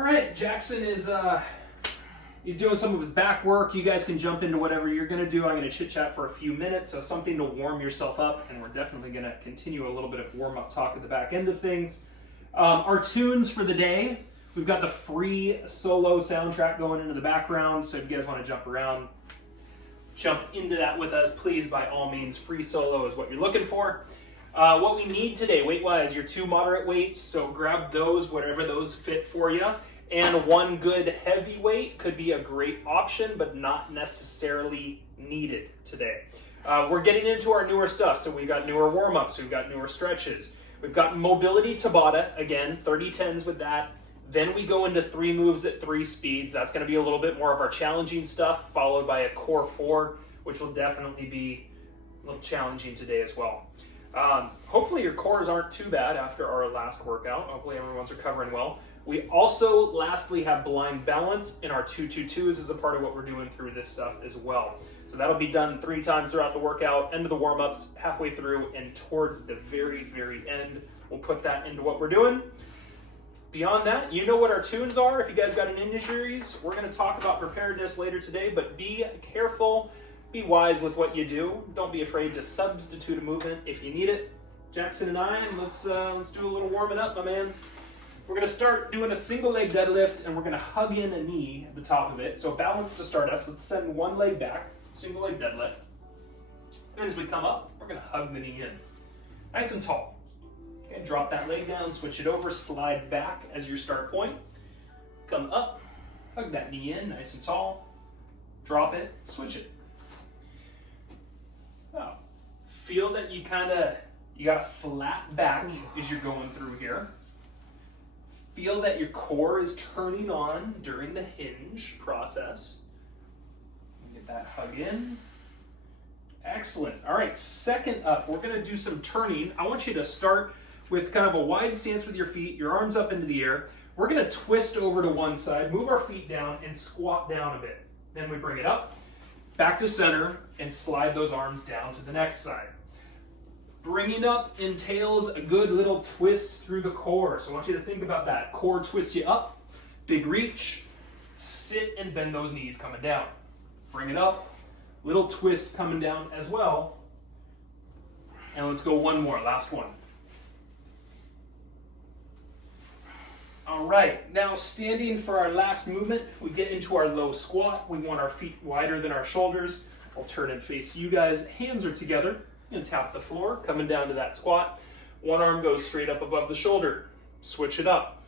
All right, Jackson is he's doing some of his back work. You guys can jump into whatever you're going to do. I'm going to chit chat for a few minutes, so something to warm yourself up, and we're definitely going to continue a little bit of warm up talk at the back end of things. Our tunes for the day, we've got the free solo soundtrack going into the background, so if you guys want to jump around, jump into that with us, please, by all means. Free solo is what you're looking for. What we need today, weight-wise, your 2 moderate weights, so grab those, whatever those fit for you. And 1 good heavy weight could be a great option, but not necessarily needed today. We're getting into our newer stuff, so we've got newer warm-ups, we've got newer stretches. We've got mobility Tabata, again, 30-10s with that. Then we go into 3 moves at 3 speeds. That's going to be a little bit more of our challenging stuff, followed by a core 4, which will definitely be a little challenging today as well. Hopefully your cores aren't too bad after our last workout. Hopefully everyone's recovering well. We also, lastly, have blind balance in our 2-2-2s as a part of what we're doing through this stuff as well. So that'll be done 3 times throughout the workout, end of the warm-ups, halfway through, and towards the very, very end. We'll put that into what we're doing. Beyond that, you know what our tunes are. If you guys got an injuries, we're going to talk about preparedness later today, but be careful, be wise with what you do. Don't be afraid to substitute a movement if you need it. Jackson and I, let's do a little warming up, my man. We're going to start doing a single leg deadlift, and we're going to hug in a knee at the top of it. So balance to start us. Let's send 1 leg back, single leg deadlift. And as we come up, we're going to hug the knee in. Nice and tall. Okay, drop that leg down, switch it over, slide back as your start point. Come up, hug that knee in, nice and tall. Drop it, switch it. Now, feel that you got a flat back as you're going through here. Feel that your core is turning on during the hinge process. Get that hug in. Excellent. All right, second up, we're going to do some turning. I want you to start with kind of a wide stance with your feet, your arms up into the air. We're going to twist over to one side, move our feet down, and squat down a bit. Then we bring it up, back to center, and slide those arms down to the next side. Bringing up entails a good little twist through the core. So I want you to think about that. Core twists you up, big reach, sit and bend those knees coming down. Bring it up, little twist coming down as well. And let's go one more, last one. All right, now standing for our last movement, we get into our low squat. We want our feet wider than our shoulders. I'll turn and face you guys. Hands are together. And tap the floor, coming down to that squat. One arm goes straight up above the shoulder. Switch it up.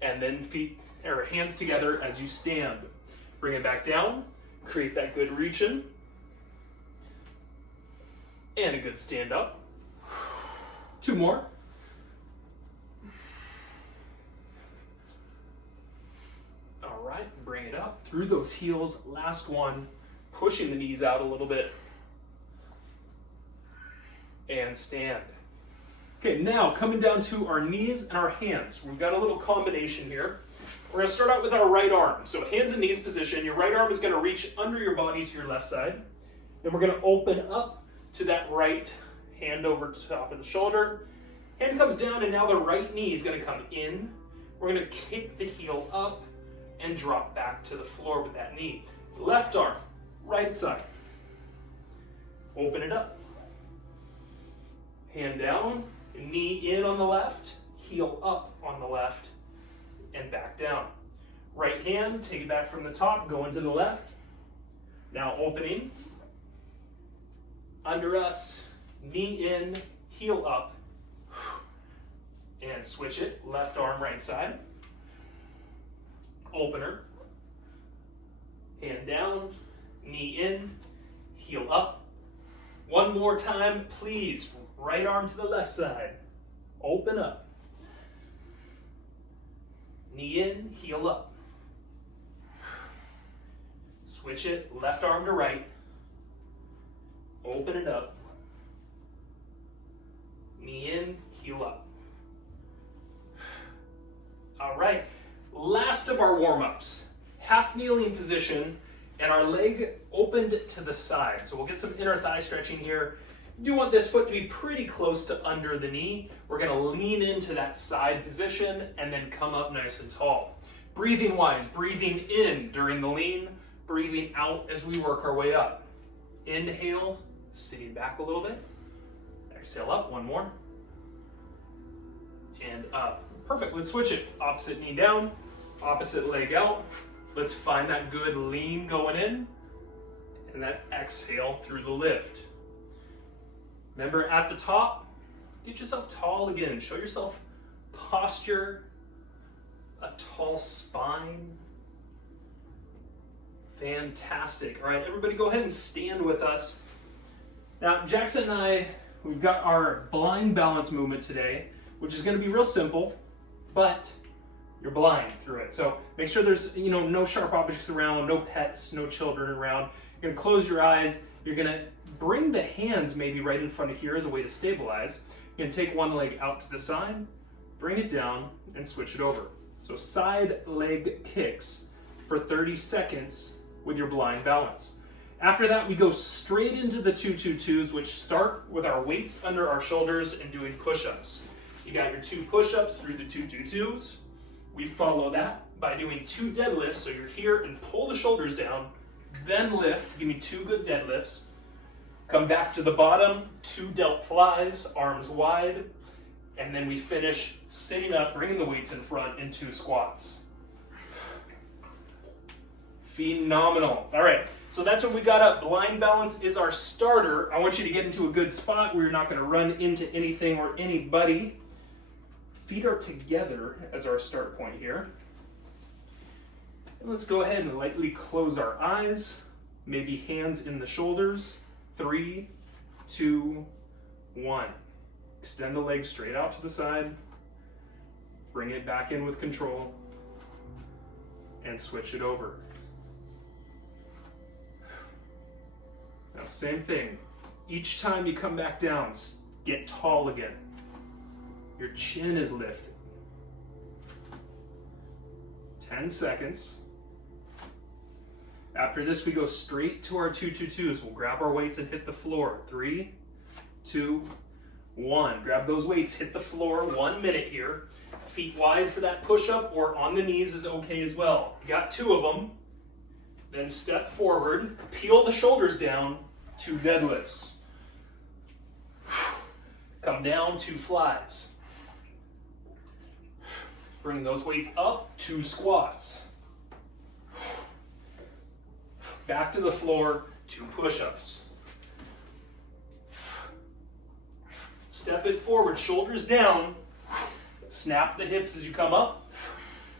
And then feet or hands together as you stand. Bring it back down. Create that good reach in. And a good stand up. 2 more. All right, bring it up through those heels. Last one, pushing the knees out a little bit. And stand. Okay, now coming down to our knees and our hands. We've got a little combination here. We're going to start out with our right arm. So hands and knees position. Your right arm is going to reach under your body to your left side. Then we're going to open up to that right hand over the top of the shoulder. Hand comes down, and now the right knee is going to come in. We're going to kick the heel up and drop back to the floor with that knee. Left arm, right side. Open it up. Hand down, knee in on the left, heel up on the left, and back down. Right hand, take it back from the top, going to the left. Now opening. Under us, knee in, heel up, and switch it. Left arm, right side. Opener. Hand down, knee in, heel up. One more time, please. Right arm to the left side. Open up. Knee in, heel up. Switch it, left arm to right. Open it up. Knee in, heel up. All right, last of our warm-ups. Half kneeling position and our leg opened to the side. So we'll get some inner thigh stretching here. You do want this foot to be pretty close to under the knee. We're gonna lean into that side position and then come up nice and tall. Breathing wise, breathing in during the lean, breathing out as we work our way up. Inhale, sitting back a little bit. Exhale up, one more. And up. Perfect, let's switch it. Opposite knee down, opposite leg out. Let's find that good lean going in, and that exhale through the lift. Remember, at the top, get yourself tall again. Show yourself posture, a tall spine. Fantastic. All right, everybody go ahead and stand with us. Now, Jackson and I, we've got our blind balance movement today, which is going to be real simple, but you're blind through it. So make sure there's, no sharp objects around, no pets, no children around. You're going to close your eyes. You're going to bring the hands maybe right in front of here as a way to stabilize. You're going to take one leg out to the side, bring it down, and switch it over. So side leg kicks for 30 seconds with your blind balance. After that, we go straight into the 2-2-2s, which start with our weights under our shoulders and doing push-ups. You got your 2 push-ups through the 2-2-2s. We follow that by doing 2 deadlifts. So you're here and pull the shoulders down, then lift. Give me 2 good deadlifts. Come back to the bottom, 2 delt flies, arms wide, and then we finish sitting up, bringing the weights in front, in 2 squats. Phenomenal. All right, so that's what we got up. Blind balance is our starter. I want you to get into a good spot where you're not going to run into anything or anybody. Feet are together as our start point here. And let's go ahead and lightly close our eyes. Maybe hands in the shoulders. 3, 2, 1. Extend the leg straight out to the side. Bring it back in with control. And switch it over. Now, same thing. Each time you come back down, get tall again. Your chin is lifted. 10 seconds. After this, we go straight to our 2-2-2s. We'll grab our weights and hit the floor. 3, 2, 1. Grab those weights, hit the floor. 1 minute here. Feet wide for that push-up, or on the knees is okay as well. You got 2 of them. Then step forward, peel the shoulders down, 2 deadlifts. Come down, 2 flies. Bring those weights up, 2 squats. Back to the floor, 2 push-ups. Step it forward, shoulders down. Snap the hips as you come up.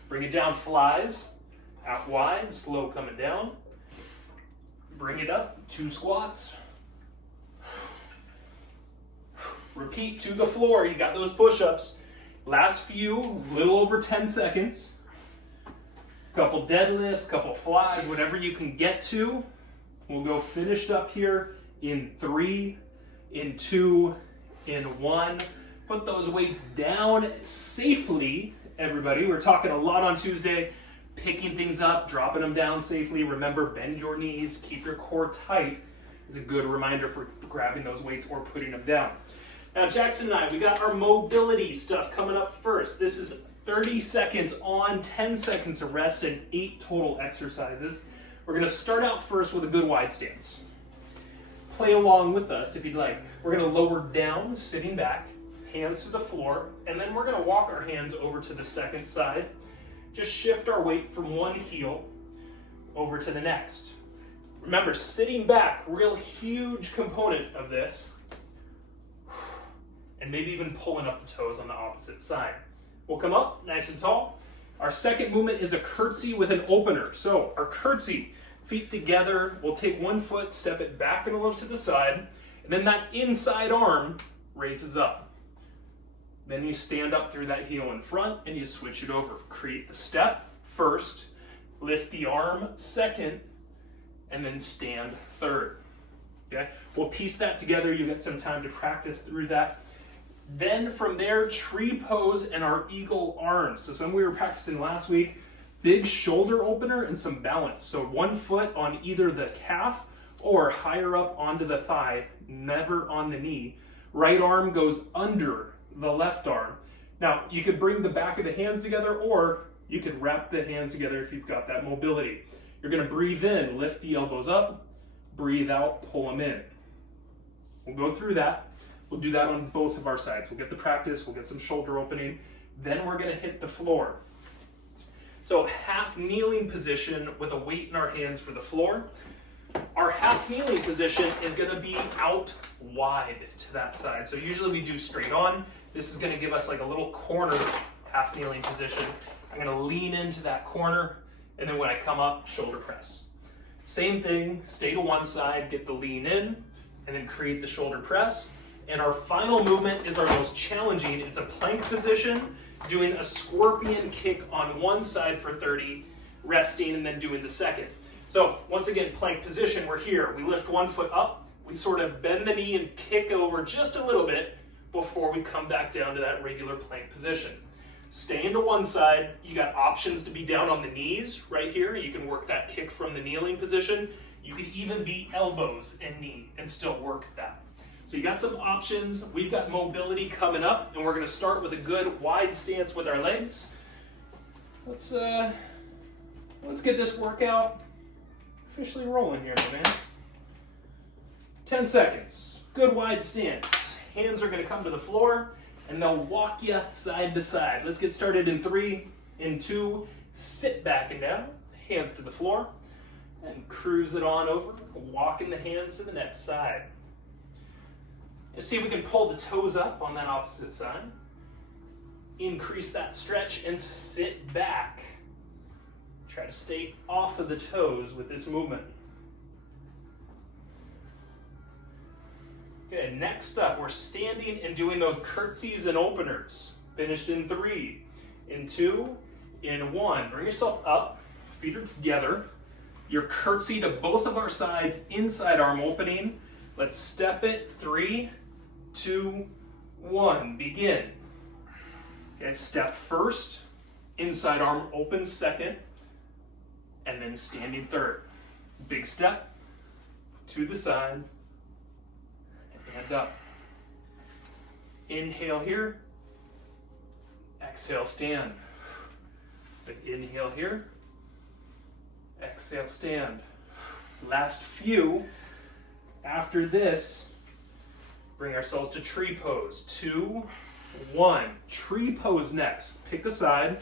Bring it down, flies. Out wide, slow coming down. Bring it up, 2 squats. Repeat to the floor. You got those push-ups. Last few, little over 10 seconds. Couple deadlifts, couple flies, whatever you can get to. We'll go finished up here in 3, in 2, in 1. Put those weights down safely, everybody. We're talking a lot on Tuesday. Picking things up, dropping them down safely. Remember, bend your knees, keep your core tight is a good reminder for grabbing those weights or putting them down. Now, Jackson and I, we got our mobility stuff coming up first. This is 30 seconds on, 10 seconds of rest, and 8 total exercises. We're gonna start out first with a good wide stance. Play along with us if you'd like. We're gonna lower down, sitting back, hands to the floor, and then we're gonna walk our hands over to the second side. Just shift our weight from one heel over to the next. Remember, sitting back, real huge component of this. And maybe even pulling up the toes on the opposite side. We'll come up nice and tall. Our second movement is a curtsey with an opener. So our curtsey, feet together, we'll take one foot, step it back and a little to the side, and then that inside arm raises up. Then you stand up through that heel in front and you switch it over. Create the step first, lift the arm second, and then stand third. Okay? We'll piece that together. You get some time to practice through that. Then from there, tree pose and our eagle arms. So some we were practicing last week, big shoulder opener and some balance. So one foot on either the calf or higher up onto the thigh, never on the knee. Right arm goes under the left arm. Now, you could bring the back of the hands together or You can wrap the hands together if you've got that mobility. You're gonna breathe in, lift the elbows up, breathe out, pull them in. We'll go through that. We'll do that on both of our sides. We'll get the practice, we'll get some shoulder opening, then we're gonna hit the floor. So half kneeling position with a weight in our hands for the floor. Our half kneeling position is gonna be out wide to that side. So usually we do straight on. This is gonna give us like a little corner half kneeling position. I'm gonna lean into that corner, and then when I come up, shoulder press. Same thing, stay to one side, get the lean in, and then create the shoulder press. And our final movement is our most challenging. It's a plank position, doing a scorpion kick on one side for 30, resting, and then doing the second. So once again, plank position, we're here. We lift one foot up, we sort of bend the knee and kick over just a little bit before we come back down to that regular plank position. Staying to one side, you got options to be down on the knees right here. You can work that kick from the kneeling position. You can even be elbows and knee and still work that. So you got some options. We've got mobility coming up, and we're gonna start with a good wide stance with our legs. Let's get this workout officially rolling here, my man. 10 seconds, good wide stance. Hands are gonna come to the floor, and they'll walk you side to side. Let's get started in 3, in 2, sit back and down, hands to the floor, and cruise it on over, walking the hands to the next side. And see if we can pull the toes up on that opposite side. Increase that stretch and sit back. Try to stay off of the toes with this movement. Okay, next up, we're standing and doing those curtsies and openers. Finished in 3, in 2, in 1. Bring yourself up, feet are together. Your curtsy to both of our sides, inside arm opening. Let's step it, 3, 2, 1, begin. Okay, step first, inside arm open second, and then standing third. Big step, to the side, and up. Inhale here, exhale, stand. Big inhale here, exhale, stand. Last few. After this, bring ourselves to tree pose. 2, 1. Tree pose next. Pick a side,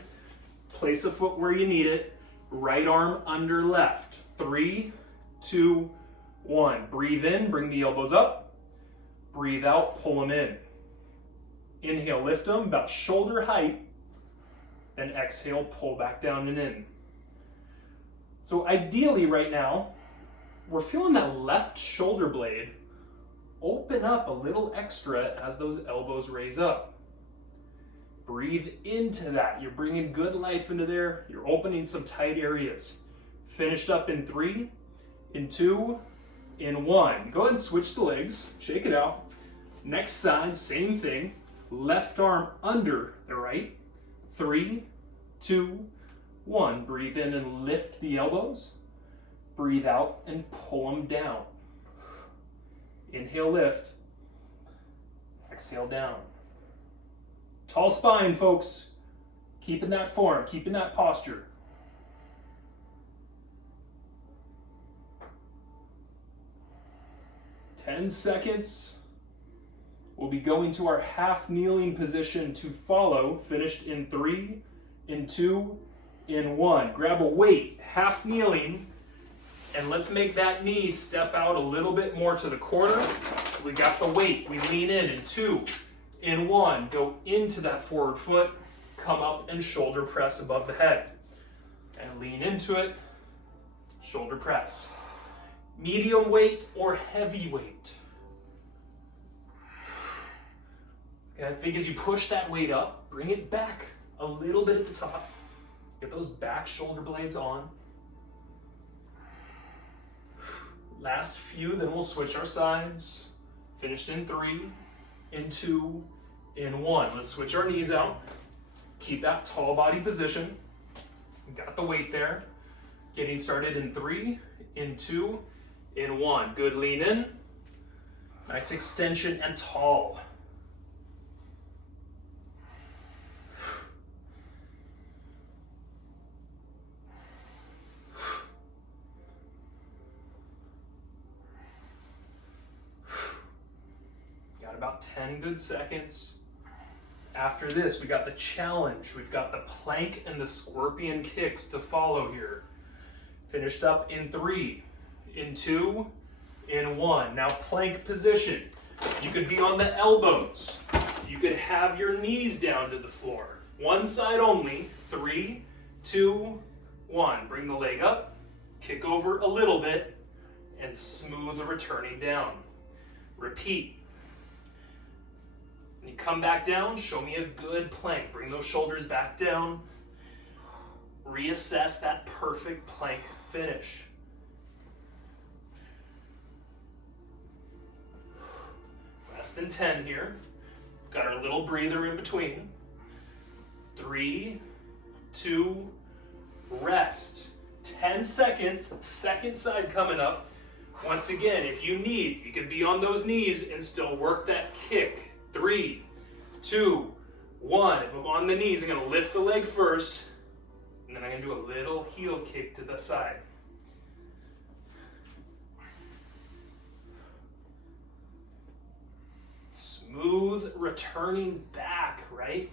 place a foot where you need it, right arm under left. 3, 2, 1. Breathe in, bring the elbows up. Breathe out, pull them in. Inhale, lift them about shoulder height. Then exhale, pull back down and in. So ideally right now, we're feeling that left shoulder blade open up a little extra as those elbows raise up. Breathe into that. You're bringing good life into there. You're opening some tight areas. Finished up in 3, in 2, in 1. Go ahead and switch the legs. Shake it out. Next side, same thing. Left arm under the right. 3, 2, 1. Breathe in and lift the elbows. Breathe out and pull them down. Inhale, lift. Exhale, down. Tall spine, folks. Keeping that form, keeping that posture. Ten seconds. We'll be going to our half kneeling position to follow. Finished in 3, in 2, in 1. Grab a weight, half kneeling, and let's make that knee step out a little bit more to the corner. We got the weight, we lean in 2, in 1. Go into that forward foot, come up and shoulder press above the head. And lean into it, shoulder press. Medium weight or heavy weight. And I think as you push that weight up, bring it back a little bit at the top. Get those back shoulder blades on. Last few, then we'll switch our sides. Finished in 3, in 2, in 1. Let's switch our knees out. Keep that tall body position. Got the weight there. Getting started in 3, in 2, in 1. Good lean in. Nice extension and tall. about 10 good seconds. After this, we got the challenge. We've got the plank and the scorpion kicks to follow here. Finished up in 3, in 2, in 1. Now plank position. You could be on the elbows. You could have your knees down to the floor. One side only. 3, 2, 1. Bring the leg up, kick over a little bit, and smooth the returning down. Repeat. When you come back down, show me a good plank. Bring those shoulders back down. Reassess that perfect plank finish. Less than 10 here. Got our little breather in between. 3, 2, rest. 10 seconds, second side coming up. Once again, if you need, you can be on those knees and still work that kick. 3, 2, 1. If I'm on the knees, I'm gonna lift the leg first, and then I'm gonna do a little heel kick to the side. Smooth returning back, right?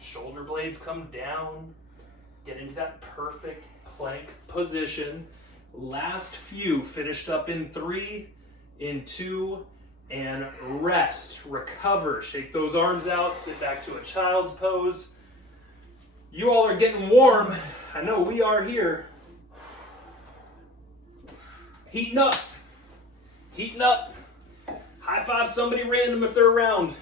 Shoulder blades come down. Get into that perfect plank position. Last few finished up in 3, in 2, and rest. Recover. Shake those arms out. Sit back to a child's pose. You all are getting warm. I know we are here. Heating up. Heating up. High five somebody random if they're around.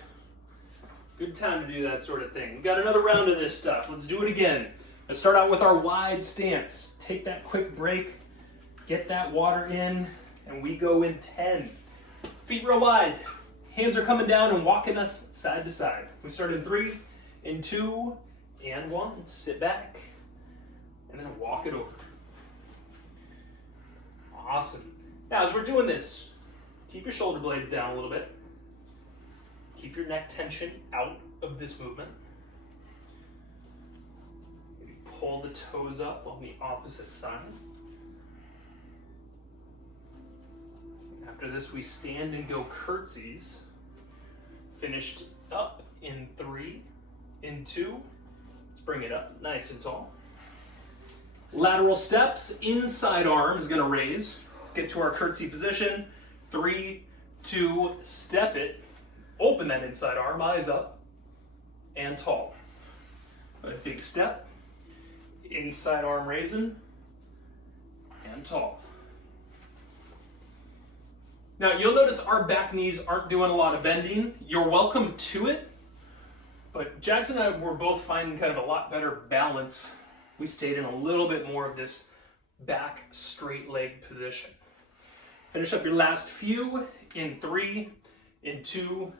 Good time to do that sort of thing. We got another round of this stuff. Let's do it again. Let's start out with our wide stance. Take that quick break. Get that water in. And we go in 10. Feet real wide. Hands are coming down and walking us side to side. We start in 3, in 2, and 1. Sit back. And then walk it over. Awesome. Now as we're doing this, keep your shoulder blades down a little bit. Keep your neck tension out of this movement. Maybe pull the toes up on the opposite side. After this, we stand and go curtsies. Finished up in 3, in 2. Let's bring it up nice and tall. Lateral steps, inside arm is gonna raise. Let's get to our curtsy position. 3, 2, step it. Open that inside arm, eyes up, and tall. A big step, inside arm raising, and tall. Now you'll notice our back knees aren't doing a lot of bending. You're welcome to it, but Jackson and I were both finding kind of a lot better balance. We stayed in a little bit more of this back straight leg position. Finish up your last few in 3, in 2,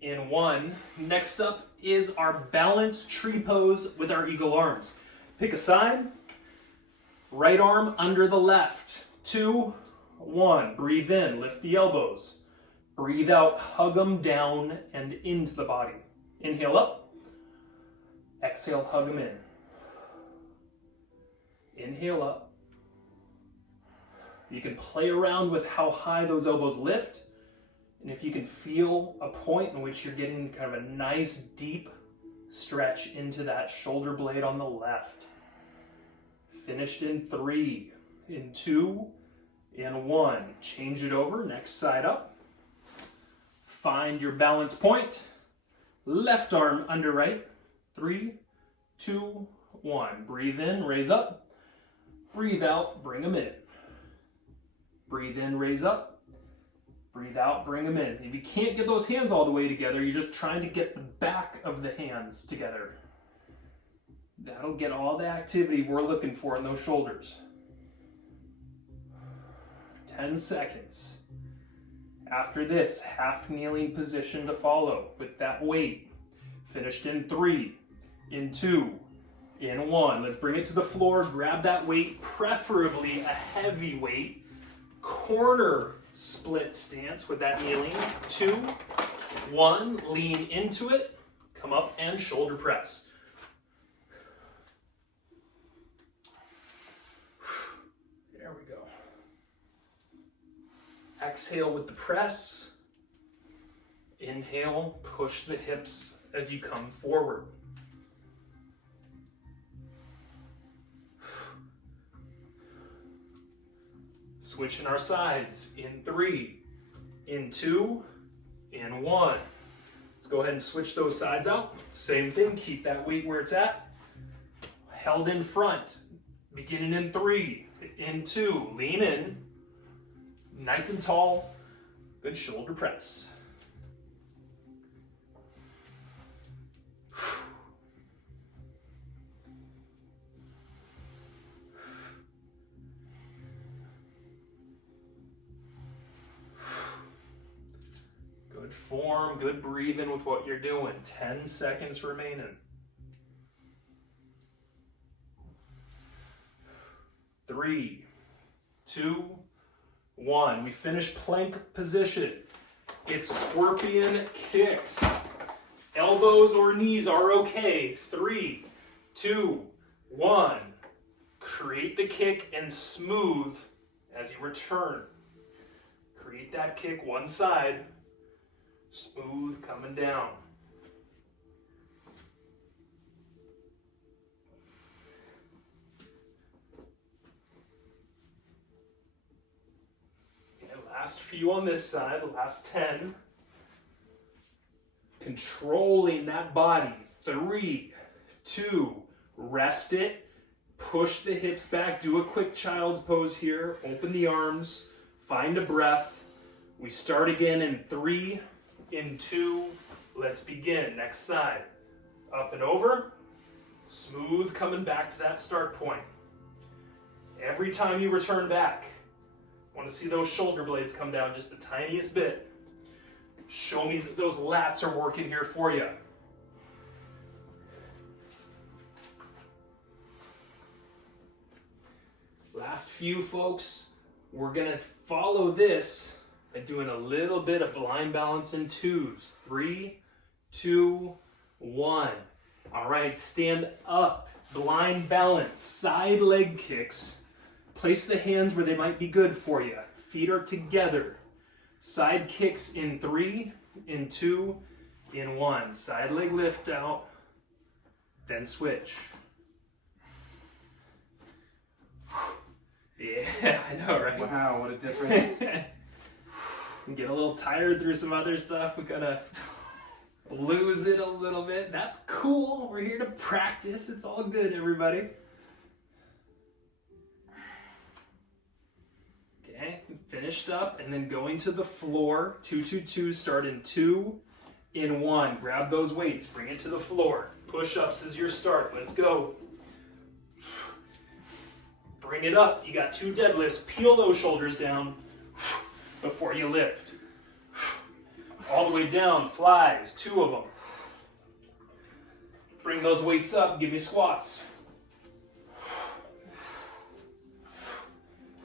in 1. Next up is our balanced tree pose with our eagle arms. Pick a side, right arm under the left. 2, 1. Breathe in, lift the elbows. Breathe out, hug them down and into the body. Inhale up, exhale, hug them in. Inhale up. You can play around with how high those elbows lift. And if you can feel a point in which you're getting kind of a nice deep stretch into that shoulder blade on the left. Finished in 3, in 2, in 1. Change it over, next side up. Find your balance point. Left arm under right. 3, 2, 1. Breathe in, raise up. Breathe out, bring them in. Breathe in, raise up. Breathe out, bring them in. If you can't get those hands all the way together, you're just trying to get the back of the hands together. That'll get all the activity we're looking for in those shoulders. 10 seconds. After this, half kneeling position to follow with that weight. Finished in 3, in 2, in 1. Let's bring it to the floor, grab that weight, preferably a heavy weight. Corner split stance with that kneeling. 2, 1, lean into it, come up and shoulder press. There we go. Exhale with the press. Inhale, push the hips as you come forward. Switching our sides in 3, in 2, in 1. Let's go ahead and switch those sides out. Same thing, keep that weight where it's at. Held in front, beginning in 3, in 2, lean in, nice and tall, good shoulder press. Good form, good breathing with what you're doing. 10 seconds remaining. 3, 2, 1. We finish plank position. It's scorpion kicks. Elbows or knees are okay. 3, 2, 1. Create the kick and smooth as you return. Create that kick one side. Smooth coming down. Okay, last few on this side, last 10. Controlling that body. 3, 2, rest it. Push the hips back. Do a quick child's pose here. Open the arms. Find a breath. We start again in 3, in 2. Let's begin. Next side. Up and over. Smooth coming back to that start point. Every time you return back, I want to see those shoulder blades come down just the tiniest bit. Show me that those lats are working here for you. Last few, folks. We're going to follow this by doing a little bit of blind balance in 2s. 3, 2, 1. All right, stand up. Blind balance, side leg kicks. Place the hands where they might be good for you. Feet are together. Side kicks in 3, in 2, in 1. Side leg lift out, then switch. Yeah, I know, right? Wow, what a difference. We get a little tired through some other stuff. We kind of lose it a little bit. That's cool. We're here to practice. It's all good, everybody. Okay, finished up, and then going to the floor. 2, 2, 2, start in 2, in 1. Grab those weights, bring it to the floor. Push-ups is your start. Let's go. Bring it up. You got 2 deadlifts. Peel those shoulders down before you lift. All the way down, flies, 2 of them. Bring those weights up, give me squats.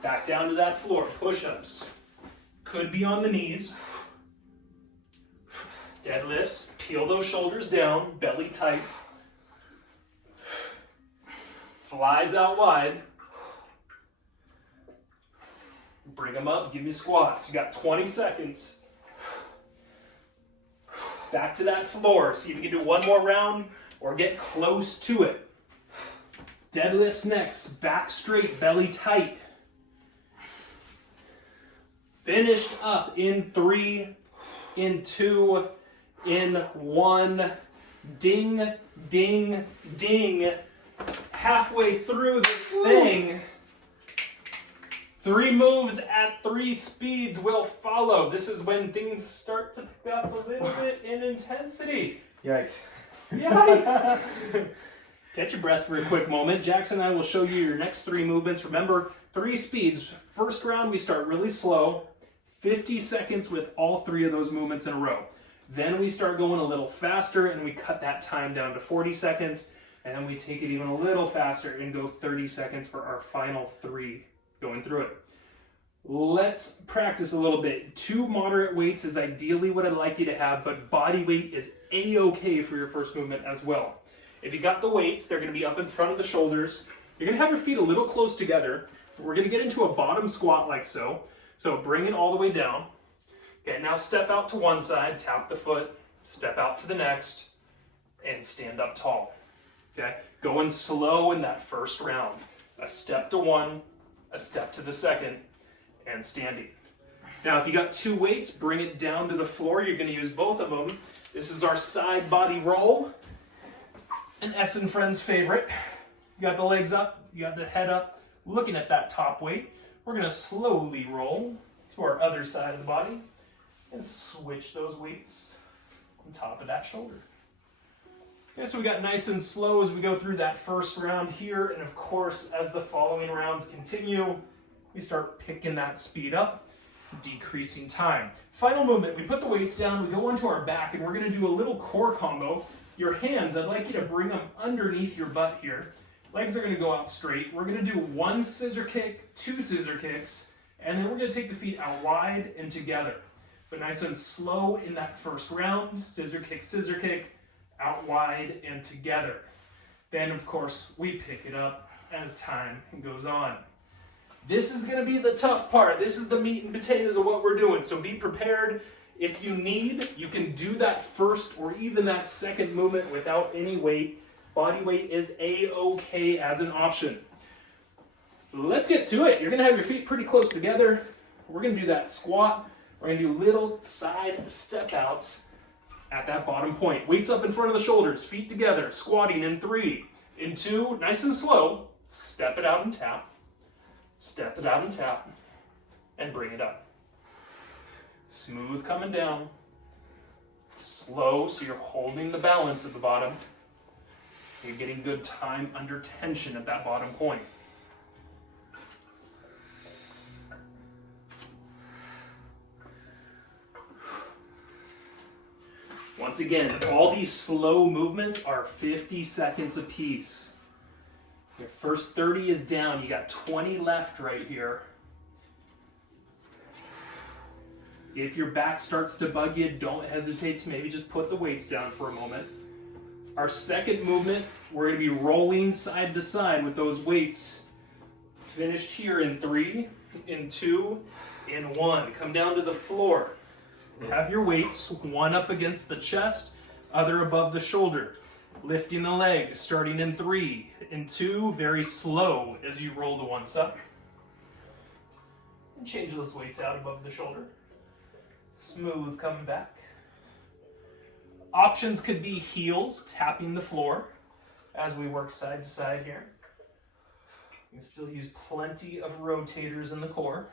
Back down to that floor, push-ups. Could be on the knees. Deadlifts, peel those shoulders down, belly tight. Flies out wide. Bring them up, give me squats. You got 20 seconds. Back to that floor. See if you can do one more round or get close to it. Deadlifts next. Back straight, belly tight. Finished up in 3, in 2, in 1. Ding, ding, ding. Halfway through this thing. 3 moves at 3 speeds will follow. This is when things start to pick up a little bit in intensity. Yikes. Yikes! Catch your breath for a quick moment. Jackson and I will show you your next 3 movements. Remember, 3 speeds. First round, we start really slow. 50 seconds with all 3 of those movements in a row. Then we start going a little faster, and we cut that time down to 40 seconds. And then we take it even a little faster and go 30 seconds for our final 3. Going through it. Let's practice a little bit. 2 moderate weights is ideally what I'd like you to have, but body weight is a-okay for your first movement as well. If you got the weights, they're going to be up in front of the shoulders. You're going to have your feet a little close together. We're going to get into a bottom squat like so. So bring it all the way down. Okay, now step out to one side, tap the foot, step out to the next, and stand up tall. Okay, going slow in that first round. A step to one, a step to the second, and standing. Now if you got two weights, bring it down to the floor. You're gonna use both of them. This is our side body roll, an S and Friends favorite. You got the legs up, you got the head up, looking at that top weight. We're gonna slowly roll to our other side of the body and switch those weights on top of that shoulder. Okay, so we got nice and slow as we go through that first round here, and of course, as the following rounds continue, we start picking that speed up, decreasing time. Final movement, we put the weights down, we go onto our back, and we're gonna do a little core combo. Your hands, I'd like you to bring them underneath your butt here. Legs are gonna go out straight. We're gonna do one scissor kick, two scissor kicks, and then we're gonna take the feet out wide and together. So nice and slow in that first round, scissor kick, out wide and together. Then of course, we pick it up as time goes on. This is gonna be the tough part. This is the meat and potatoes of what we're doing. So be prepared. If you need, you can do that first or even that second movement without any weight. Body weight is a-okay as an option. Let's get to it. You're gonna have your feet pretty close together. We're gonna do that squat. We're gonna do little side step outs at that bottom point. Weights up in front of the shoulders, feet together, squatting in 3, in 2, nice and slow. Step it out and tap. Step it out and tap. And bring it up. Smooth coming down. Slow, so you're holding the balance at the bottom. You're getting good time under tension at that bottom point. Once again, all these slow movements are 50 seconds apiece. Your first 30 is down. You got 20 left right here. If your back starts to bug you, don't hesitate to maybe just put the weights down for a moment. Our second movement, we're going to be rolling side to side with those weights. Finished here in 3, in 2, in 1. Come down to the floor. Have your weights, one up against the chest, other above the shoulder. Lifting the legs, starting in 3, in 2, very slow as you roll the ones up. And change those weights out above the shoulder. Smooth coming back. Options could be heels, tapping the floor as we work side to side here. You can still use plenty of rotators in the core.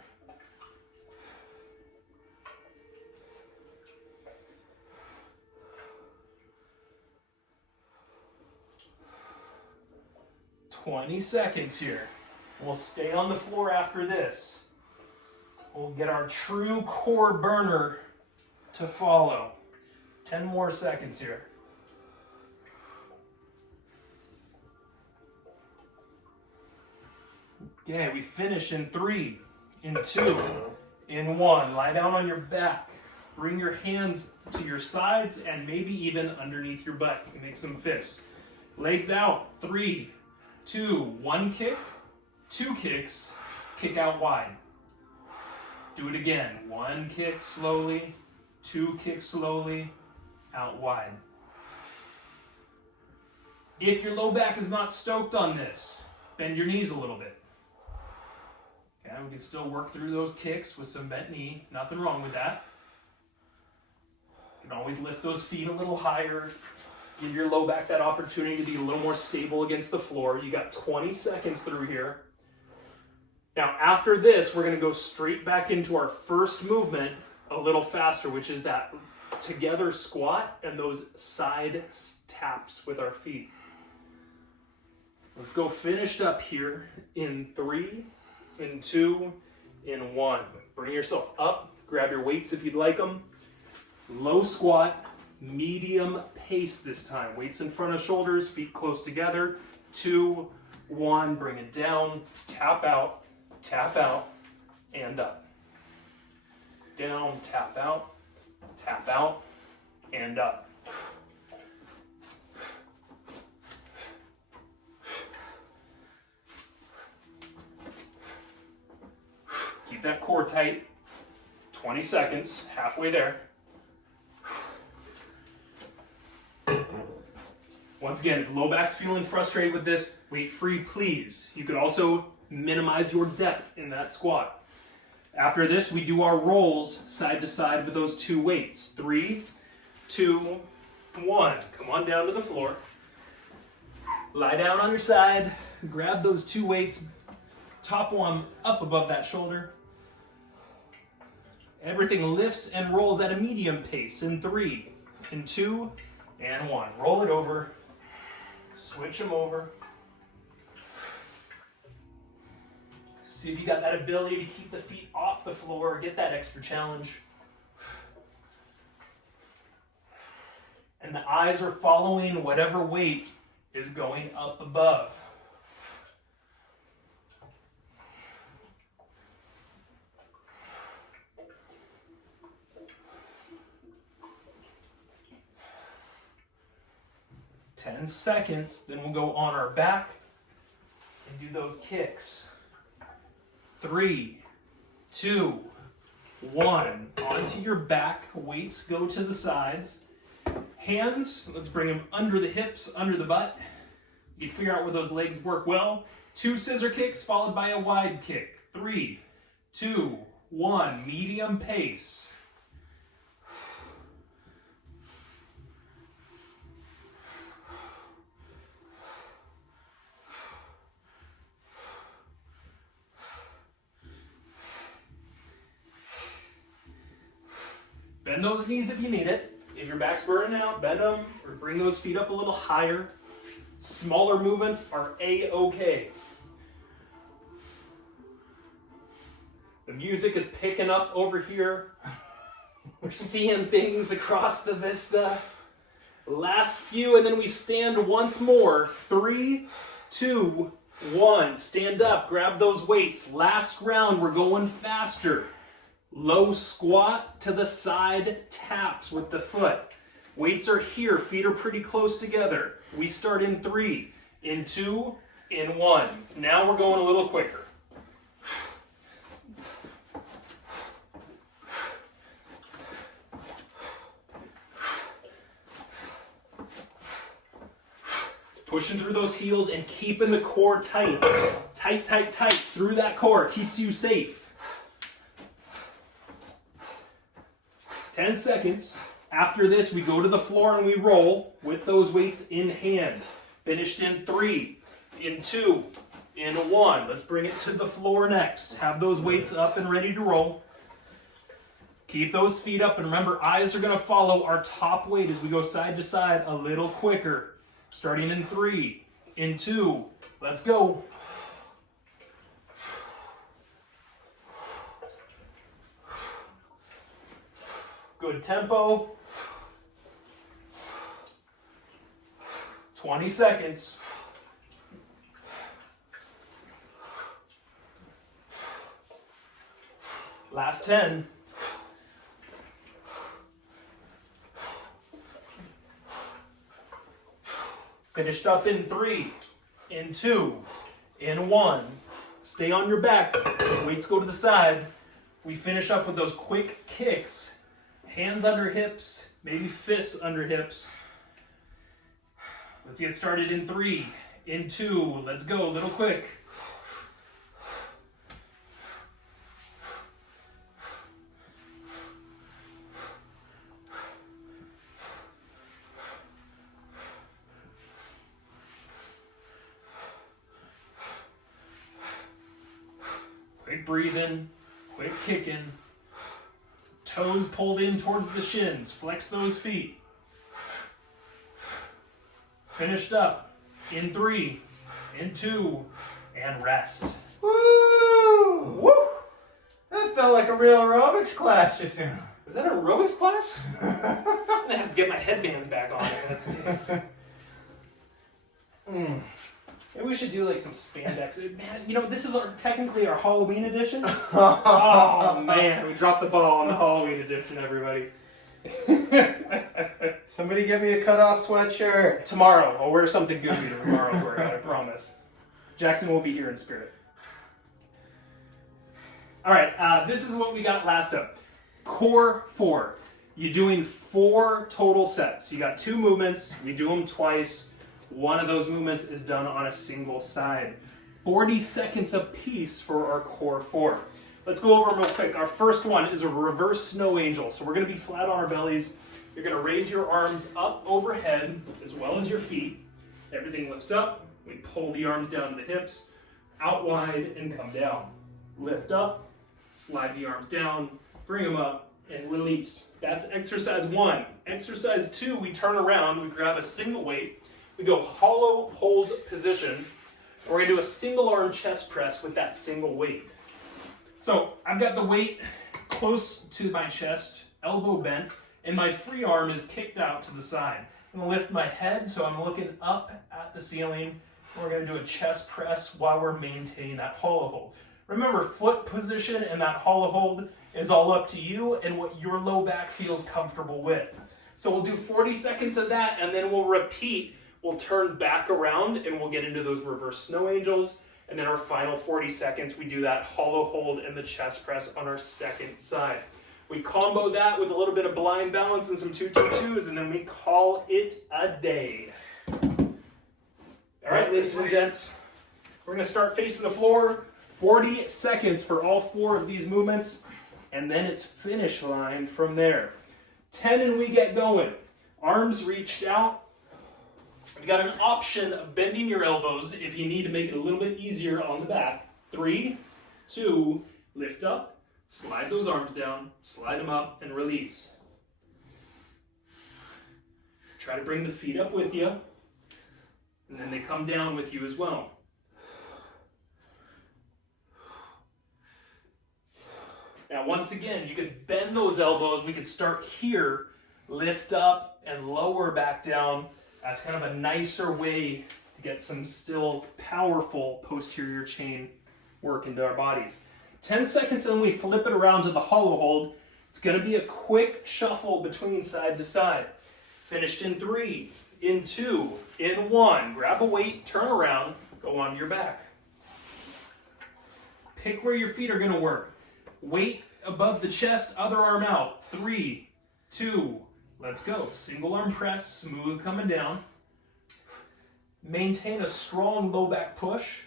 "20 seconds here. We'll stay on the floor after this. We'll get our true core burner to follow. 10 more seconds here. Okay, we finish in 3, in 2, in 1. Lie down on your back. Bring your hands to your sides and maybe even underneath your butt. You can make some fists. Legs out. 3, 2, 1 kick, 2 kicks, kick out wide. Do it again. 1 kick slowly, 2 kicks slowly, out wide. If your low back is not stoked on this, bend your knees a little bit. Okay, we can still work through those kicks with some bent knee. Nothing wrong with that. You can always lift those feet a little higher. Give your low back that opportunity to be a little more stable against the floor. You got 20 seconds through here. Now after this, we're gonna go straight back into our first movement a little faster, which is that together squat and those side taps with our feet. Let's go finished up here in 3, in 2, in 1. Bring yourself up, grab your weights if you'd like them. Low squat, medium pace this time. Weights in front of shoulders, feet close together. 2, 1, bring it down, tap out, and up. Down, tap out, and up. Keep that core tight. 20 seconds, halfway there. Once again, if low back's feeling frustrated with this, weight free, please. You could also minimize your depth in that squat. After this, we do our rolls side to side with those 2 weights. 3, 2, 1. Come on down to the floor. Lie down on your side. Grab those 2 weights. Top one up above that shoulder. Everything lifts and rolls at a medium pace in 3, in 2, and 1. Roll it over. Switch them over. See if you got that ability to keep the feet off the floor, get that extra challenge. And the eyes are following whatever weight is going up above. Ten seconds, then we'll go on our back and do those kicks. 3, 2, 1. Onto your back. Weights go to the sides. Hands, let's bring them under the hips, under the butt. You can figure out where those legs work well. 2 scissor kicks followed by a wide kick. 3, 2, 1. Medium pace. Bend those knees if you need it. If your back's burning out, bend them or bring those feet up a little higher. Smaller movements are A-okay. The music is picking up over here. We're seeing things across the vista. Last few, and then we stand once more. 3, 2, 1. Stand up, grab those weights. Last round, we're going faster. Low squat to the side taps with the foot. Weights are here, feet are pretty close together. We start in 3, in 2, in 1. Now we're going a little quicker. Pushing through those heels and keeping the core tight. Tight, tight, tight through that core. Keeps you safe. 10 seconds. After this, we go to the floor and we roll with those weights in hand. Finished in 3, in 2, in 1. Let's bring it to the floor next. Have those weights up and ready to roll. Keep those feet up, and remember, eyes are going to follow our top weight as we go side to side a little quicker. Starting in 3, in 2. Let's go. Good tempo. 20 seconds. Last 10. Finished up in 3, in 2, in 1. Stay on your back. Weights go to the side. We finish up with those quick kicks. Hands under hips, maybe fists under hips. Let's get started in 3, in 2. Let's go, a little quick. Quick breathing, quick kicking. Toes pulled in towards the shins. Flex those feet. Finished up in 3, in 2, and rest. Woo! Woo! That felt like a real aerobics class just now. Was that an aerobics class? I'm gonna have to get my headbands back on if that's the case. Maybe we should do like some spandex. Man, you know, this is technically our Halloween edition. Oh man, we dropped the ball on the Halloween edition, everybody. Somebody get me a cutoff sweatshirt. Tomorrow, I'll wear something goofy to tomorrow's workout, I promise. Jackson will be here in spirit. All right, this is what we got last up. Core 4. You're doing 4 total sets. You got 2 movements. You do them twice. One of those movements is done on a single side. 40 seconds apiece for our Core 4. Let's go over them real quick. Our first one is a reverse snow angel. So we're going to be flat on our bellies. You're going to raise your arms up overhead as well as your feet. Everything lifts up. We pull the arms down to the hips, out wide, and come down. Lift up, slide the arms down, bring them up, and release. That's exercise 1. Exercise 2, we turn around, we grab a single weight, we go hollow hold position, and we're going to do a single arm chest press with that single weight. So I've got the weight close to my chest, elbow bent, and my free arm is kicked out to the side. I'm going to lift my head so I'm looking up at the ceiling. We're going to do a chest press while we're maintaining that hollow hold. Remember, foot position and that hollow hold is all up to you and what your low back feels comfortable with. So we'll do 40 seconds of that, and then we'll repeat. We'll turn back around and we'll get into those reverse snow angels. And then our final 40 seconds, we do that hollow hold and the chest press on our second side. We combo that with a little bit of blind balance and some 2-2-2s, and then we call it a day. All right, ladies and gents, we're going to start facing the floor. 40 seconds for all 4 of these movements, and then it's finish line from there. 10 and we get going. Arms reached out. You got an option of bending your elbows if you need to make it a little bit easier on the back. 3, 2, lift up. Slide those arms down, slide them up, and release. Try to bring the feet up with you, and then they come down with you as well. Now, once again, you could bend those elbows. We could start here, lift up, and lower back down. That's kind of a nicer way to get some still powerful posterior chain work into our bodies. 10 seconds and then we flip it around to the hollow hold. It's going to be a quick shuffle between side to side. Finished in 3, in 2, in 1. Grab a weight, turn around, go onto your back. Pick where your feet are going to work. Weight above the chest, other arm out. 3, 2, let's go. Single arm press, smooth coming down. Maintain a strong low back push.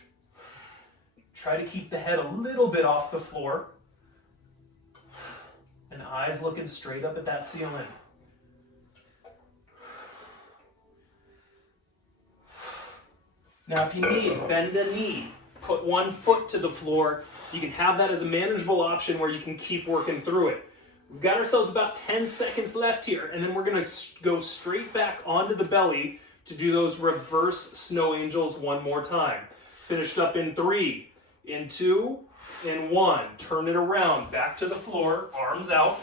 Try to keep the head a little bit off the floor. And eyes looking straight up at that ceiling. Now if you need, bend a knee. Put one foot to the floor. You can have that as a manageable option where you can keep working through it. We've got ourselves about 10 seconds left here, and then we're going to go straight back onto the belly to do those reverse snow angels one more time. Finished up in 3. In 2, in 1, turn it around, back to the floor, arms out.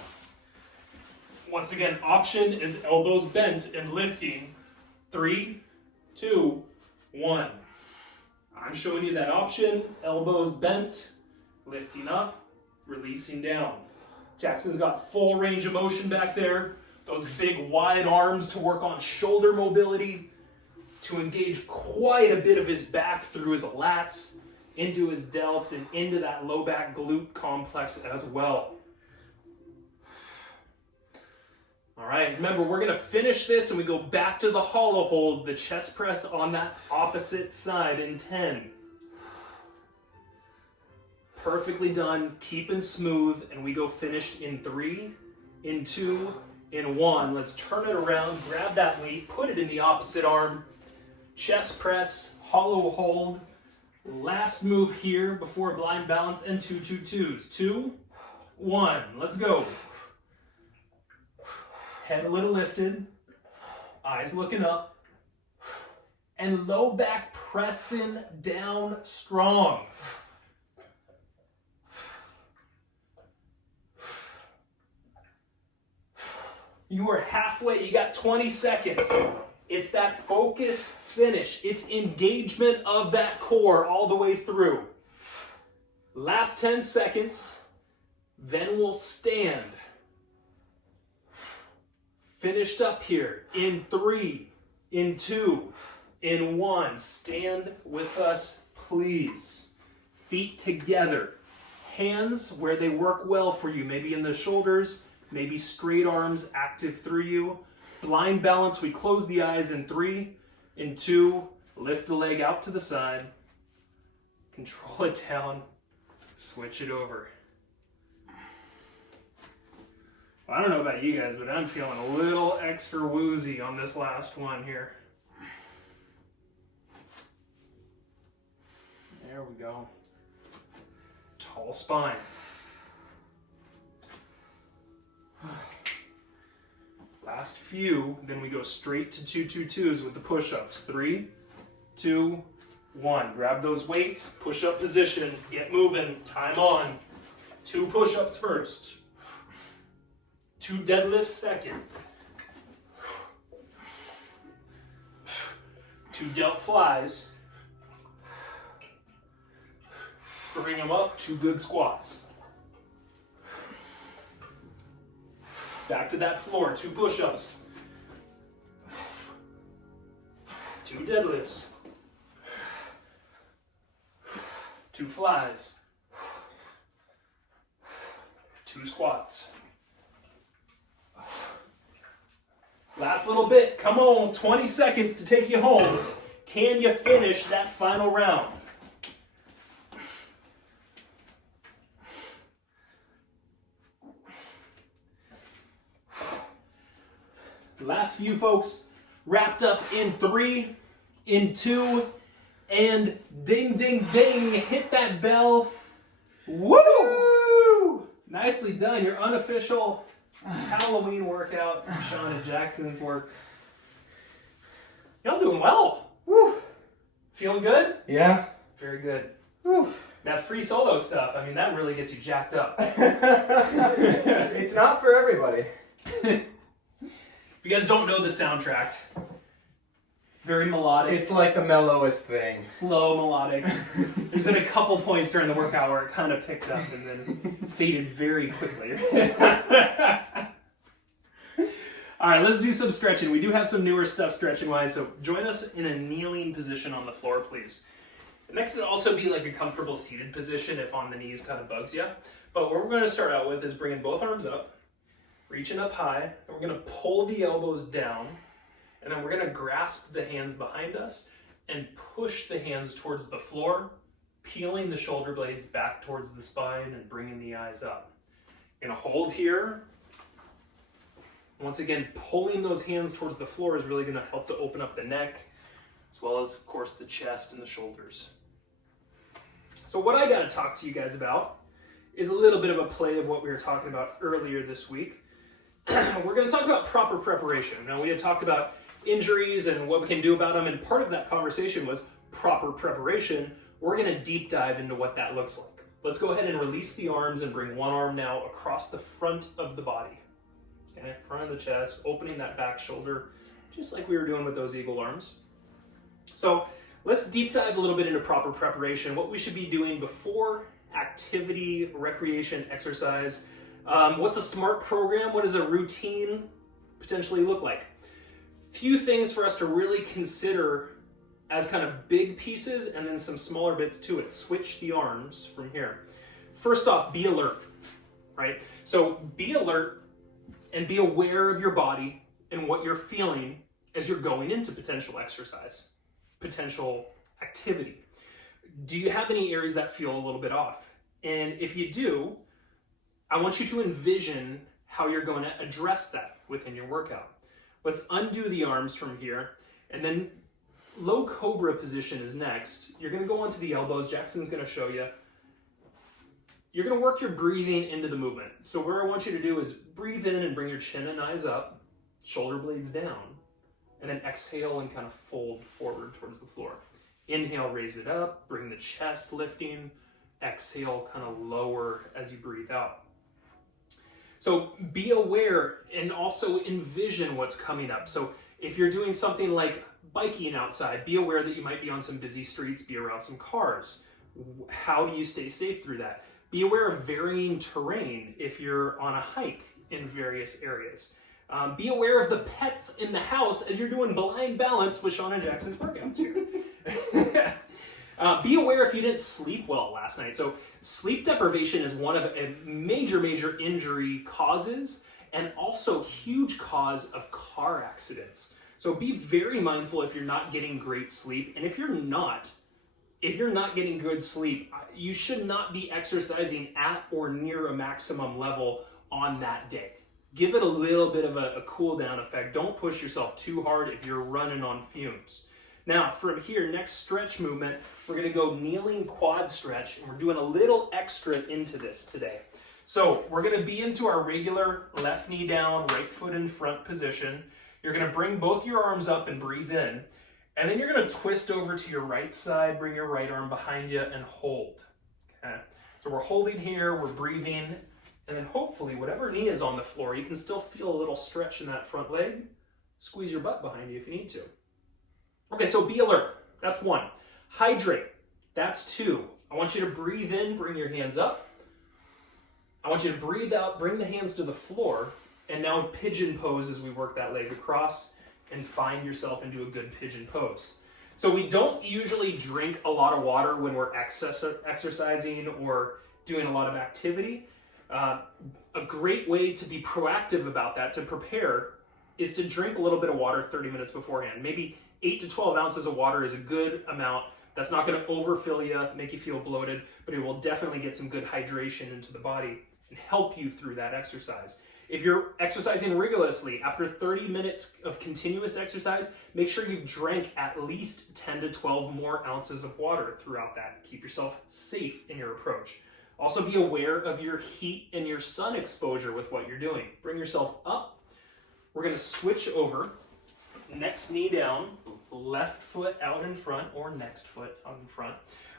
Once again, option is elbows bent and lifting. 3, 2, 1. I'm showing you that option, elbows bent, lifting up, releasing down. Jackson's got full range of motion back there. Those big wide arms to work on shoulder mobility, to engage quite a bit of his back through his lats, into his delts, and into that low back glute complex as well. All right, remember, we're going to finish this and we go back to the hollow hold, the chest press on that opposite side in 10. Perfectly done, keeping smooth, and we go finished in 3, in 2, in 1. Let's turn it around, grab that weight, put it in the opposite arm, chest press, hollow hold. Last move here before blind balance and 2-2-2s. 2, 1, let's go. Head a little lifted, eyes looking up, and low back pressing down strong. You are halfway, you got 20 seconds. It's that focus finish. It's engagement of that core all the way through. Last 10 seconds, then we'll stand. Finished up here in 3, in 2, in 1. Stand with us, please. Feet together. Hands where they work well for you, maybe in the shoulders, maybe straight arms active through you. Blind balance, we close the eyes in 3, in 2, lift the leg out to the side, control it down, switch it over. Well, I don't know about you guys, but I'm feeling a little extra woozy on this last one here. There we go. Tall spine. Last few, then we go straight to 2-2-2s with the push-ups. 3, 2, 1. Grab those weights, push-up position, get moving, time on. 2 push-ups first. 2 deadlifts second. 2 delt flies. Bring them up, 2 good squats. Back to that floor, 2 push-ups. 2 deadlifts. 2 flies. 2 squats. Last little bit, come on, 20 seconds to take you home. Can you finish that final round? Last few, folks, wrapped up in 3, in 2, and ding, ding, ding, hit that bell. Woo! Nicely done, your unofficial Halloween workout, Sean and Jackson's work. Y'all doing well. Woo. Feeling good? Yeah. Very good. Woo. That free solo stuff, I mean, that really gets you jacked up. It's not for everybody. If you guys don't know the soundtrack, very melodic. It's like the mellowest thing. Slow, melodic. There's been a couple points during the workout where it kind of picked up and then faded very quickly. All right, let's do some stretching. We do have some newer stuff stretching-wise, so join us in a kneeling position on the floor, please. Next would also be like a comfortable seated position if on the knees kind of bugs you. But what we're going to start out with is bringing both arms up, reaching up high, and we're going to pull the elbows down, and then we're going to grasp the hands behind us and push the hands towards the floor, peeling the shoulder blades back towards the spine and bringing the eyes up. You're going to hold here. Once again, pulling those hands towards the floor is really going to help to open up the neck, as well as, of course, the chest and the shoulders. So what I got to talk to you guys about is a little bit of a play of what we were talking about earlier this week. We're going to talk about proper preparation. Now, we had talked about injuries and what we can do about them, and part of that conversation was proper preparation. We're going to deep dive into what that looks like. Let's go ahead and release the arms and bring one arm now across the front of the body. Okay, front of the chest, opening that back shoulder, just like we were doing with those eagle arms. So let's deep dive a little bit into proper preparation, what we should be doing before activity, recreation, exercise. What's a SMART program? What does a routine potentially look like? Few things for us to really consider as kind of big pieces and then some smaller bits to it. Switch the arms from here. First off, be alert, right? So be alert and be aware of your body and what you're feeling as you're going into potential exercise, potential activity. Do you have any areas that feel a little bit off? And if you do, I want you to envision how you're going to address that within your workout. Let's undo the arms from here, and then low cobra position is next. You're going to go onto the elbows. Jackson's going to show you. You're going to work your breathing into the movement. So what I want you to do is breathe in and bring your chin and eyes up, shoulder blades down, and then exhale and kind of fold forward towards the floor. Inhale, raise it up, bring the chest lifting. Exhale, kind of lower as you breathe out. So be aware and also envision what's coming up. So if you're doing something like biking outside, be aware that you might be on some busy streets, be around some cars. How do you stay safe through that? Be aware of varying terrain if you're on a hike in various areas. Be aware of the pets in the house as you're doing blind balance with Sean and Jackson's workouts here. Be aware if you didn't sleep well last night. So sleep deprivation is one of a major injury causes, and also huge cause of car accidents. So be very mindful if you're not getting great sleep. And if you're not getting good sleep, you should not be exercising at or near a maximum level on that day. Give it a little bit of a cool down effect. Don't push yourself too hard if you're running on fumes. Now from here, next stretch movement, we're gonna go kneeling quad stretch, and we're doing a little extra into this today. So we're gonna be into our regular left knee down, right foot in front position. You're gonna bring both your arms up and breathe in, and then you're gonna twist over to your right side, bring your right arm behind you and hold. Okay. So we're holding here, we're breathing, and then hopefully whatever knee is on the floor, you can still feel a little stretch in that front leg. Squeeze your butt behind you if you need to. Okay, so be alert. That's 1. Hydrate. That's 2. I want you to breathe in, bring your hands up. I want you to breathe out, bring the hands to the floor, and now pigeon pose as we work that leg across and find yourself into a good pigeon pose. So we don't usually drink a lot of water when we're exercising or doing a lot of activity. A great way to be proactive about that, to prepare, is to drink a little bit of water 30 minutes beforehand. Maybe 8 to 12 ounces of water is a good amount. That's not going to overfill you, make you feel bloated, but it will definitely get some good hydration into the body and help you through that exercise. If you're exercising rigorously, after 30 minutes of continuous exercise, make sure you've drank at least 10 to 12 more ounces of water throughout that. Keep yourself safe in your approach. Also be aware of your heat and your sun exposure with what you're doing. Bring yourself up. We're going to switch over. Next knee down, left foot out in front, or next foot out in front.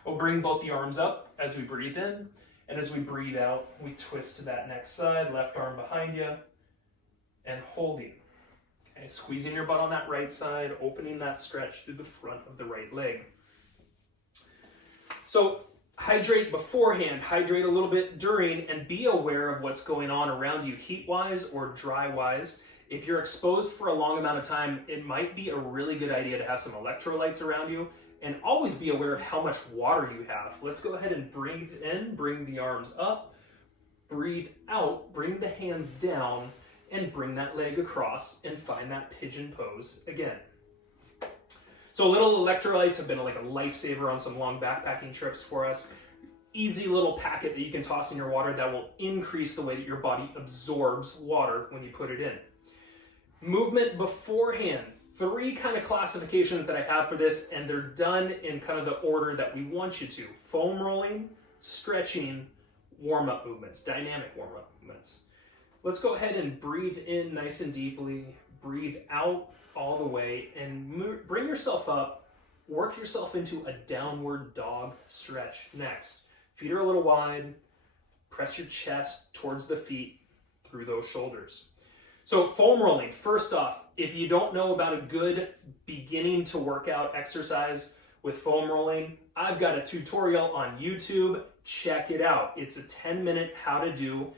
We'll bring both the arms up as we breathe in, and as we breathe out, we twist to that next side, left arm behind you, and holding. Okay, squeezing your butt on that right side, opening that stretch through the front of the right leg. So hydrate beforehand, hydrate a little bit during, and be aware of what's going on around you heat-wise or dry-wise. If you're exposed for a long amount of time, it might be a really good idea to have some electrolytes around you, and always be aware of how much water you have. Let's go ahead and breathe in, bring the arms up, breathe out, bring the hands down, and bring that leg across and find that pigeon pose again. So little electrolytes have been like a lifesaver on some long backpacking trips for us. Easy little packet that you can toss in your water that will increase the way that your body absorbs water when you put it in. Movement beforehand. 3 kind of classifications that I have for this, and they're done in kind of the order that we want you to. Foam rolling, stretching, warm-up movements, dynamic warm-up movements. Let's go ahead and breathe in nice and deeply, breathe out all the way, and bring yourself up, work yourself into a downward dog stretch next. Feet are a little wide, press your chest towards the feet through those shoulders. So foam rolling, first off, if you don't know about a good beginning to workout exercise with foam rolling, I've got a tutorial on YouTube. Check it out. It's a 10-minute how to do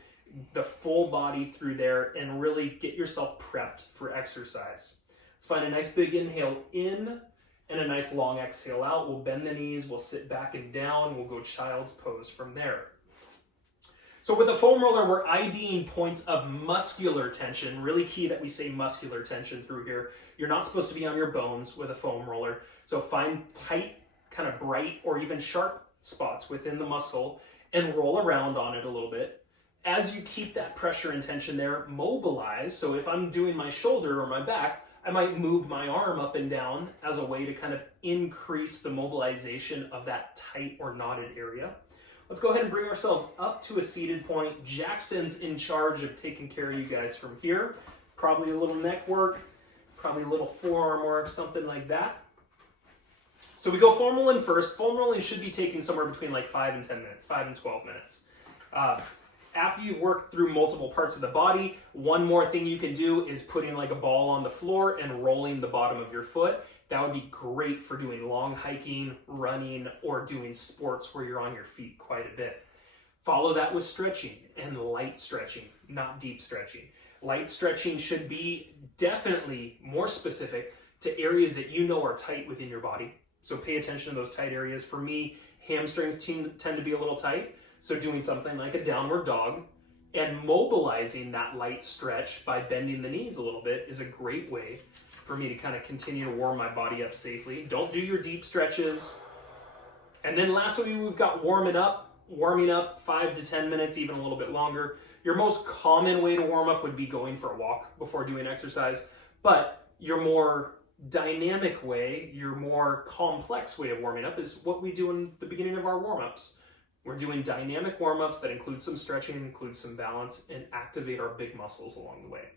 the full body through there and really get yourself prepped for exercise. Let's find a nice big inhale in and a nice long exhale out. We'll bend the knees, we'll sit back and down, we'll go child's pose from there. So with a foam roller, we're IDing points of muscular tension. Really key that we say muscular tension through here. You're not supposed to be on your bones with a foam roller. So find tight, kind of bright, or even sharp spots within the muscle and roll around on it a little bit. As you keep that pressure and tension there, mobilize. So if I'm doing my shoulder or my back, I might move my arm up and down as a way to kind of increase the mobilization of that tight or knotted area. Let's go ahead and bring ourselves up to a seated point. Jackson's in charge of taking care of you guys from here. Probably a little neck work, probably a little forearm work, something like that. So we go foam rolling first. Foam rolling should be taking somewhere between like 5 and 10 minutes, 5 and 12 minutes. After you've worked through multiple parts of the body, one more thing you can do is putting like a ball on the floor and rolling the bottom of your foot. That would be great for doing long hiking, running, or doing sports where you're on your feet quite a bit. Follow that with stretching and light stretching, not deep stretching. Light stretching should be definitely more specific to areas that you know are tight within your body. So pay attention to those tight areas. For me, hamstrings tend to be a little tight. So doing something like a downward dog, And mobilizing that light stretch by bending the knees a little bit is a great way for me to kind of continue to warm my body up safely. Don't do your deep stretches. And then lastly, we've got warming up 5 to 10 minutes, even a little bit longer. Your most common way to warm up would be going for a walk before doing exercise, but your more dynamic way, your more complex way of warming up is what we do in the beginning of our warm-ups. We're doing dynamic warm-ups that include some stretching, include some balance, and activate our big muscles along the way.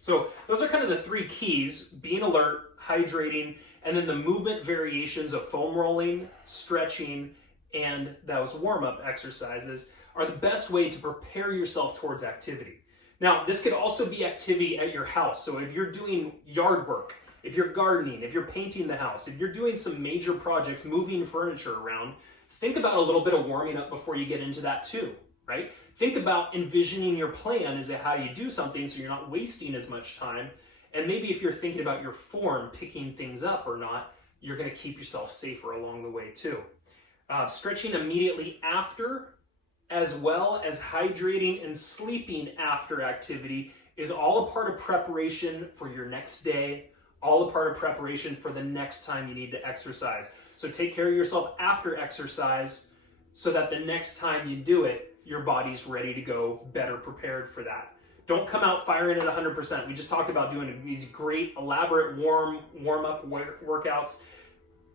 So those are kind of the 3 keys: being alert, hydrating, and then the movement variations of foam rolling, stretching, and those warm-up exercises are the best way to prepare yourself towards activity. Now, this could also be activity at your house. So if you're doing yard work, if you're gardening, if you're painting the house, if you're doing some major projects, moving furniture around, think about a little bit of warming up before you get into that too, right? Think about envisioning your plan as to how you do something so you're not wasting as much time. And maybe if you're thinking about your form, picking things up or not, you're going to keep yourself safer along the way too. Stretching immediately after, as well as hydrating and sleeping after activity, is all a part of preparation for your next day, all a part of preparation for the next time you need to exercise. So take care of yourself after exercise so that the next time you do it, your body's ready to go, better prepared for that. Don't come out firing at 100%. We just talked about doing these great, elaborate warm-up workouts.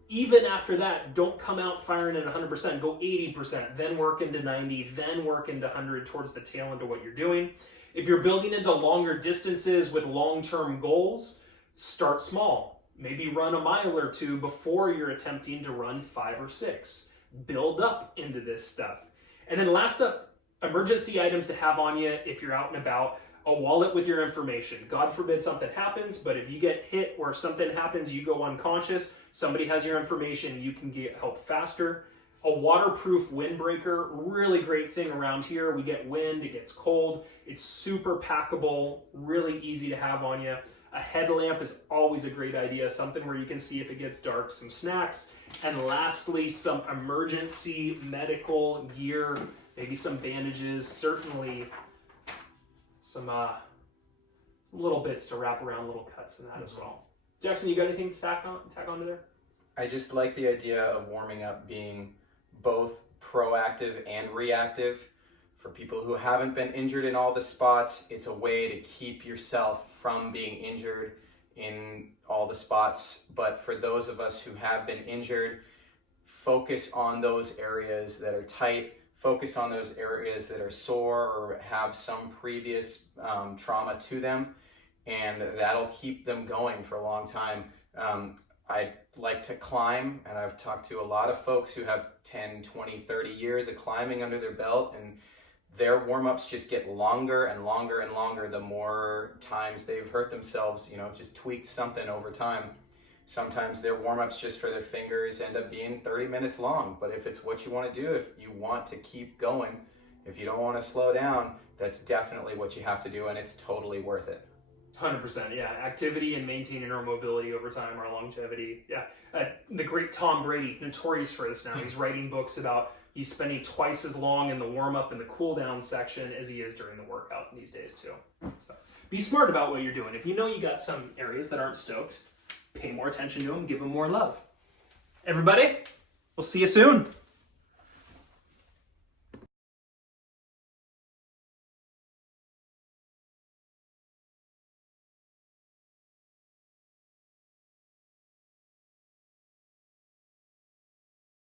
Even after that, don't come out firing at 100%. Go 80%, then work into 90, then work into 100 towards the tail end of what you're doing. If you're building into longer distances with long-term goals, start small. Maybe run a mile or 2 before you're attempting to run 5 or 6. Build up into this stuff. And then last up, emergency items to have on you if you're out and about. A wallet with your information. God forbid something happens, but if you get hit or something happens, you go unconscious, somebody has your information, you can get help faster. A waterproof windbreaker, really great thing around here. We get wind, it gets cold. It's super packable, really easy to have on you. A headlamp is always a great idea, something where you can see if it gets dark, some snacks. And lastly, some emergency medical gear, maybe some bandages, certainly some little bits to wrap around little cuts in that as well. Jackson, you got anything to tack onto there? I just like the idea of warming up being both proactive and reactive. For people who haven't been injured in all the spots, it's a way to keep yourself from being injured in all the spots. But for those of us who have been injured, focus on those areas that are tight, focus on those areas that are sore or have some previous trauma to them, and that'll keep them going for a long time. I like to climb, and I've talked to a lot of folks who have 10, 20, 30 years of climbing under their belt, and their warm-ups just get longer and longer and longer the more times they've hurt themselves, just tweaked something over time. Sometimes their warm-ups just for their fingers end up being 30 minutes long, but if it's what you want to do, if you want to keep going, if you don't want to slow down, that's definitely what you have to do, and it's totally worth it. 100%, yeah. Activity and maintaining our mobility over time, our longevity. Yeah. The great Tom Brady, notorious for this now, he's writing books about he's spending twice as long in the warm-up and the cool-down section as he is during the workout these days too. So be smart about what you're doing. If you know you got some areas that aren't stoked, pay more attention to them, give them more love. Everybody, we'll see you soon.